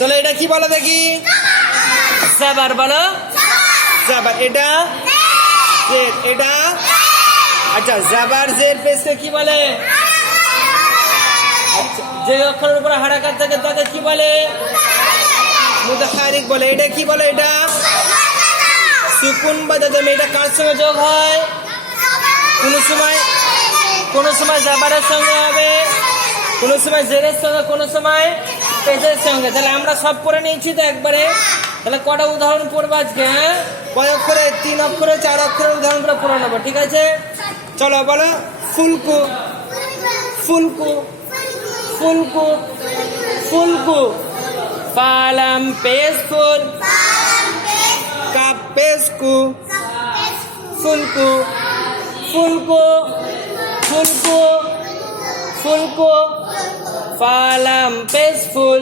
চলো এটা কি বলো দেখি, জাবার বলো, জাবার। এটা জের, এটা আচ্ছা জাবার জের পেশকে কি বলে? আচ্ছা যে অক্ষরের উপর হারাকাত থাকে তাকে কি বলে? মুতাহারিক বলে। এটা কি বলে? এটা সুকুন বা জজম। এটা কার সঙ্গে যোগ হয়? কোনো সময় জাবারের সঙ্গে হবে, কোনো সময় জেরের সঙ্গে, কোনো সময় পেজের সঙ্গে। তাহলে আমরা সব পড়ে নিয়েছি তো একবারে। তাহলে কটা উদাহরণ পড়বো আজকে? হ্যাঁ, কয় অক্ষরে? 3 অক্ষরে 4 অক্ষরে উদাহরণ করে পড়ে নেবো, ঠিক আছে? চলো বলো, ফুলকু, ফুলকু, ফুলকু, ফুলকু। ফালাম পেস ফুল, কাপ পেস কু, ফুলকু, ফুলকু, ফুলকু, ফুলকু। ফালাম পেস ফুল,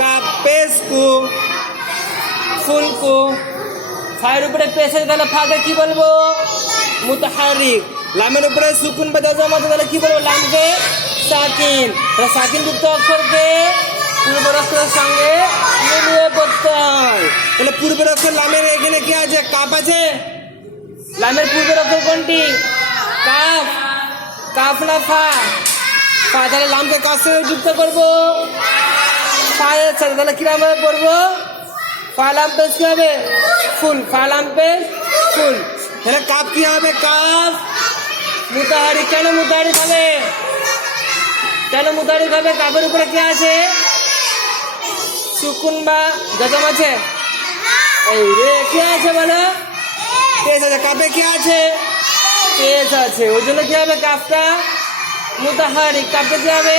কাপ পেস কু, ফুলকু। ফায়ের উপরে পেশ আছে তাহলে ফাকে কি বলবো? মুতাহারিক। লামের উপরে সুকুন বা জজম আছে তাহলে কি বলবো? লামকে সাকিন। তাহলে সাকিন যুক্ত অক্ষরকে পূর্বের অক্ষরের সঙ্গে মিলিয়ে পড়তে হয়। তাহলে পূর্বের অক্ষর লামের এখানে কি আছে? কাপ আছে। লামের পূর্বের অক্ষর কোনটি? কাফ। কাফ না ফা? ফা। তাহলে লামকে কার সঙ্গে যুক্ত করবো? ফায়ের সাথে। তাহলে কিরকম ভাবে পড়বো? ফালাম পেশ কি হবে? ফুল। ফালাম পেশ ফুল। তাহলে কাপ কি হবে? কাপ মুতাহারিক। কেন মুতাহারিক হবে? কেন মুতাহারিক হবে? কাপের উপরে কি আছে? সুকুন বা জজম আছে? এই রে কি আছে বলো? পেশ আছে। কাপে কি আছে? পেশ আছে। ওই জন্য কি হবে? কাপটা মুতাহারিক। কাপে কি হবে?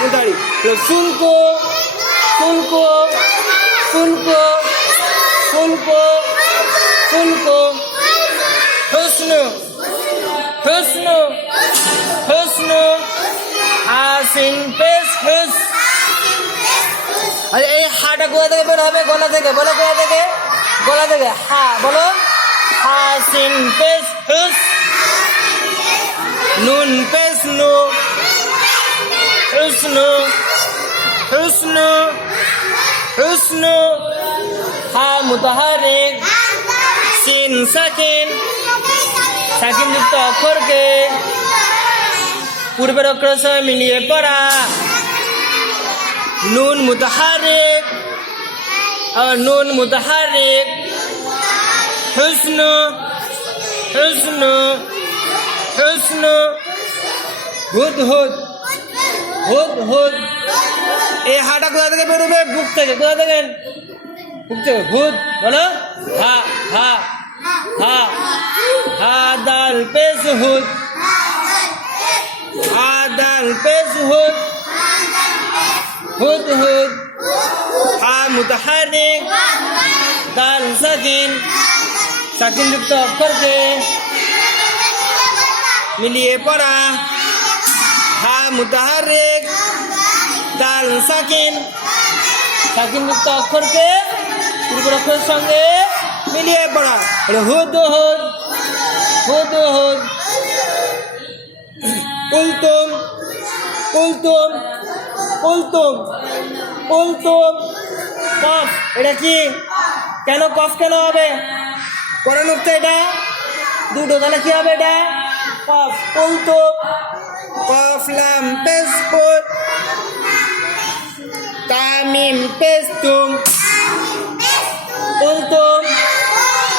মুতাহারিক। ফুলকো, ফুলকো, ফুলকো, ফুলকো, ফুলকো। হুসনু, হুসনু, হুসনু। হাসিন পেশ হুস। আরে এই হাটা কোথা থেকে বের হবে? গলা থেকে। বলো কোথা থেকে? গলা থেকে। হা বলো। হাসিন পেশ হুস। নুন পেশ নু, হুসনু, হুসনু, হুসনু। হা মুতাহারিক, সিন সাকিন। সাকিন যুক্ত অক্ষরকে পূর্বের অক্ষরের সঙ্গে মিলিয়ে পড়া। নুন মুতাহারিক, নুন মুতাহারিক। হুসনু, হুসনু, হুসনু। হুদ হুদ, হুদ হুদ। এই হাটা কোথা থেকে বেরোবে? বুক থেকে। কোথা থেকে? বুক থেকে। হুদ বলো। হা, হা, হা। হা দাল পেশ হুদ, হা দাল পেশ হুদ, হুদ হুদ। হা মুতাহারিক, দাল সাকিন। সাকিন যুক্ত অক্ষরকে মিলিয়ে পড়া। হা মুতাহারিক, দাল সাকিন। সাকিন যুক্ত অক্ষরকে পূর্বের অক্ষরের সঙ্গে মিলিয়ে পড়া। হুদ হুদ, হুদ হুদ। কুলতুম, কুলতুম, কুলতুম, কুলতুম। কফ। এটা কি? কেন কফ কেন হবে? পরে নুক্তা এটা দুটো। তাহলে কি হবে? এটা কফ। কুলতুম। কফ লাম পেশ কুল, তামিম পেশ তুম। কুলতুম,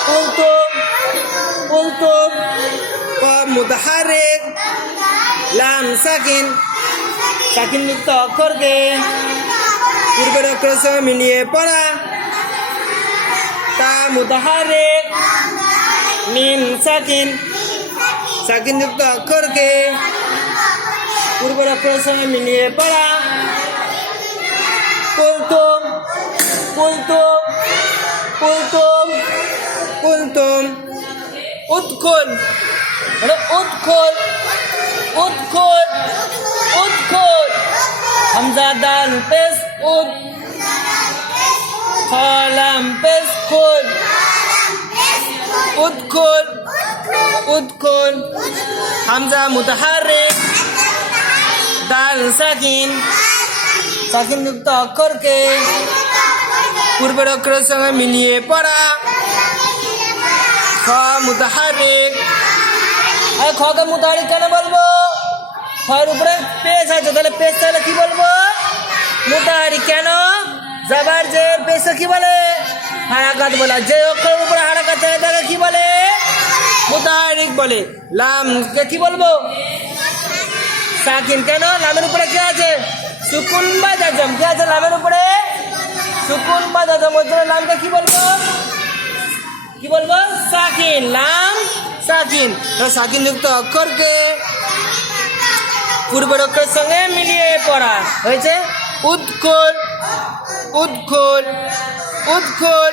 কুলতুম, কুলতুম। কফ মুতাহারিক, লাম সাকিন। সাকিন যুক্ত অক্ষরকে পূর্বের অক্ষরের সঙ্গে মিলিয়ে পড়া। তা মুতাহারিক, মিম সাকিন। সাকিন যুক্ত অক্ষরকে পূর্বের অক্ষরের সঙ্গে মিলিয়ে পড়া। কুলতুম, কুলতুম, কুলতুম, কুলতুম। উৎকুল, উৎকুল, উৎকুল, উৎকুল। হামজা দাল পেশ উদ, খালাম পেশ কুল। উৎকুল, উৎকুল। হামজা মুতাহারিক, দাল সাকিন। সাকিন যুক্ত অক্ষরকে পূর্বের অক্ষরের সঙ্গে মিলিয়ে পড়া। খ মুতাহারিক। খকে মুতাহারিক কেন বলবো? খয়ের উপরে পেশ আছে, তাহলে পেশ তাহলে কি বলবো? মুতাহারিক। কেন? জবর জের পেশ কি বলে? হারাকাত বলে। যে অক্ষরের উপরে হারাকাত থাকে তাকে কি বলে? মুতাহারিক বলে। লামকে কি বলবো? সাকিন। কেন? লামের উপরে কি আছে? সুকুন বা জাজম। কি আছে লামের উপরে? সুকুন বা জাজম। ওই জন্য লামকে কি বলবো? কি বলবো? সাকিন। লাম সাকিন। সাকিন যুক্ত অক্ষরকে পূর্বের অক্ষরের সঙ্গে মিলিয়ে পড়া হয়েছে। উৎকুল, উৎকুল, উৎকুল।